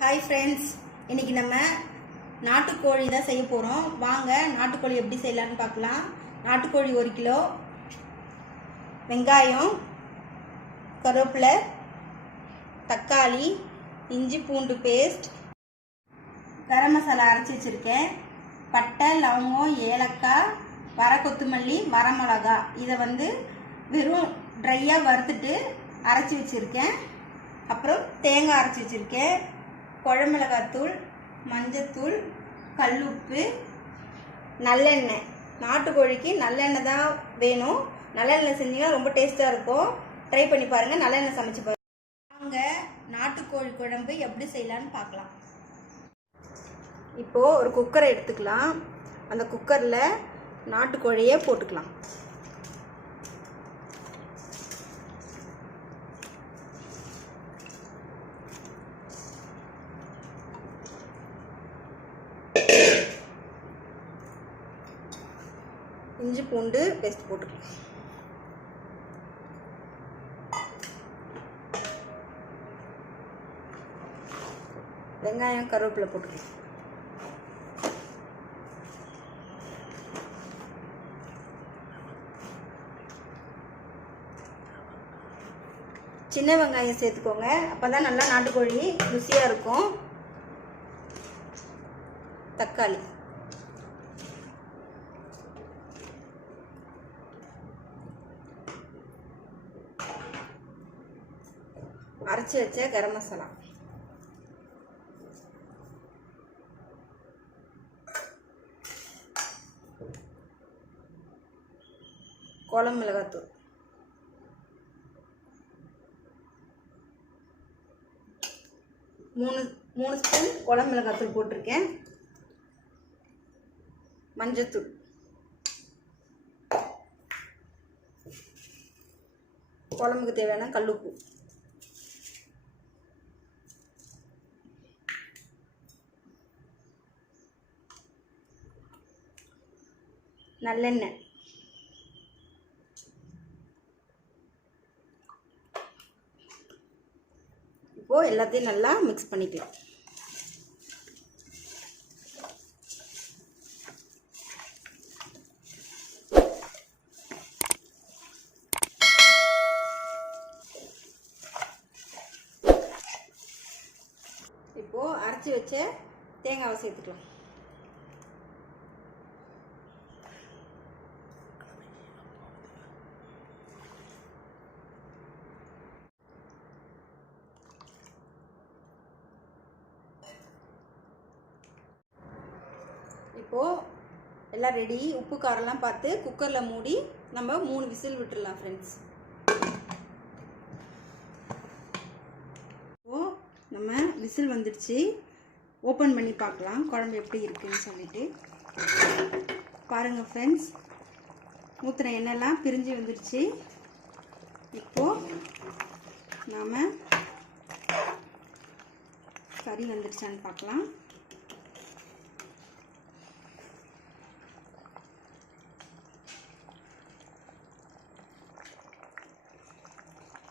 Hi friends இன்னைக்கு நம்ம நாட்டுக்கோழி தான் செய்ய போகிறோம் வாங்க நாட்டுக்கோழி எப்படி செய்யலாம்னு பார்க்கலாம். நாட்டுக்கோழி ஒரு கிலோ வெங்காயம் கருவேப்பிலை தக்காளி இஞ்சி பூண்டு பேஸ்ட் கரம் மசாலா அரைச்சி வச்சுருக்கேன். பட்டை லவங்கம் ஏலக்காய் வர கொத்தமல்லி வரமிளகா இதை வந்து வெறும் ட்ரையாக வறுத்துட்டு அரைச்சி வச்சுருக்கேன். அப்புறம் தேங்காய் அரைச்சி வச்சுருக்கேன். குழமிளகாத்தூள் மஞ்சத்தூள் கல்லுப்பு நல்லெண்ணெய். நாட்டுக்கோழிக்கு நல்லெண்ணெய் தான் வேணும். நல்லெண்ணெய் செஞ்சீங்கன்னா ரொம்ப டேஸ்ட்டாக இருக்கும். ட்ரை பண்ணி பாருங்கள் நல்லெண்ணெய் சமைச்சு பாருங்கள் வாங்க நாட்டுக்கோழி குழம்பு எப்படி செய்யலான்னு பார்க்கலாம். இப்போது ஒரு குக்கரை எடுத்துக்கலாம். அந்த குக்கரில் நாட்டுக்கோழியை போட்டுக்கலாம். இஞ்சி பூண்டு பேஸ்ட் போட்டுக்கலாம் வெங்காயம் கருவேப்பிலை போட்டுக்கலாம் சின்ன வெங்காயம் சேர்த்துக்கோங்க. அப்போ தான் நல்லா நாட்டுக்கோழி ருசியாக இருக்கும். தக்காளி. அரைச்சி வச்ச கரம் மசாலா. குழம்பு மிளகாத்தூள். மூணு மூணு ஸ்பூன் குழம்பு மிளகாத்தூள் போட்டிருக்கேன். மஞ்சத்தூள். குழம்புக்கு தேவையான கல்லுப்பு. நல்லெண்ணெய். இப்போது எல்லாத்தையும் நல்லா மிக்ஸ் பண்ணிக்கலாம். இப்போது அரைச்சி வச்ச தேங்காவை சேர்த்துக்கலாம். இப்போது எல்லாம் ரெடி உப்பு காரம்லாம் பார்த்து குக்கரில் மூடி நம்ம மூணு விசில் விட்டுடலாம் ஃப்ரெண்ட்ஸ் இப்போது நம்ம விசில் வந்துடுச்சு. ஓப்பன் பண்ணி பார்க்கலாம். குழம்பு எப்படி இருக்குன்னு சொல்லிட்டு. பாருங்கள் ஃப்ரெண்ட்ஸ் ஊற்றுன எண்ணெய்லாம் பிரிஞ்சு வந்துடுச்சு. இப்போது நாம் கறி வந்துடுச்சான்னு பார்க்கலாம்.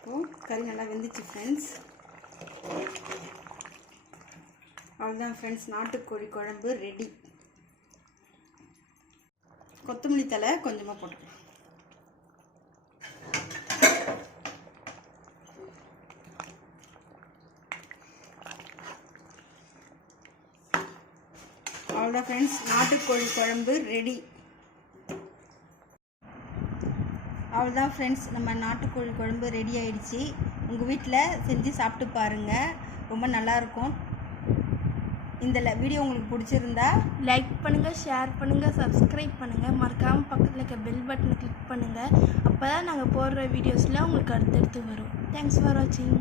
இப்போது கறி நல்லா வெந்துச்சு ஃப்ரெண்ட்ஸ் அவ்வளோதான் ஃப்ரெண்ட்ஸ் நாட்டுக்கோழி குழம்பு ரெடி கொத்தமல்லி தலை கொஞ்சமாக போட்டுக்கலாம். அவ்வளோ ஃப்ரெண்ட்ஸ் நாட்டுக்கோழி குழம்பு ரெடி அவ்வளோதான் ஃப்ரெண்ட்ஸ் நம்ம நாட்டுக்கோழி குழம்பு ரெடி ஆயிடுச்சு. உங்கள் வீட்டில் செஞ்சு சாப்பிட்டு பாருங்கள் ரொம்ப நல்லாயிருக்கும் இந்த ல- வீடியோ உங்களுக்கு பிடிச்சிருந்தா லைக் பண்ணுங்கள் ஷேர் பண்ணுங்கள் சப்ஸ்கிரைப் பண்ணுங்கள் மறக்காமல் பக்கத்தில் இருக்க பெல் பட்டனை கிளிக் பண்ணுங்கள் அப்போ தான் நாங்கள் போடுற வீடியோஸ்லாம் உங்களுக்கு அடுத்தடுத்து வரும். தேங்க்ஸ் ஃபார் வாட்சிங்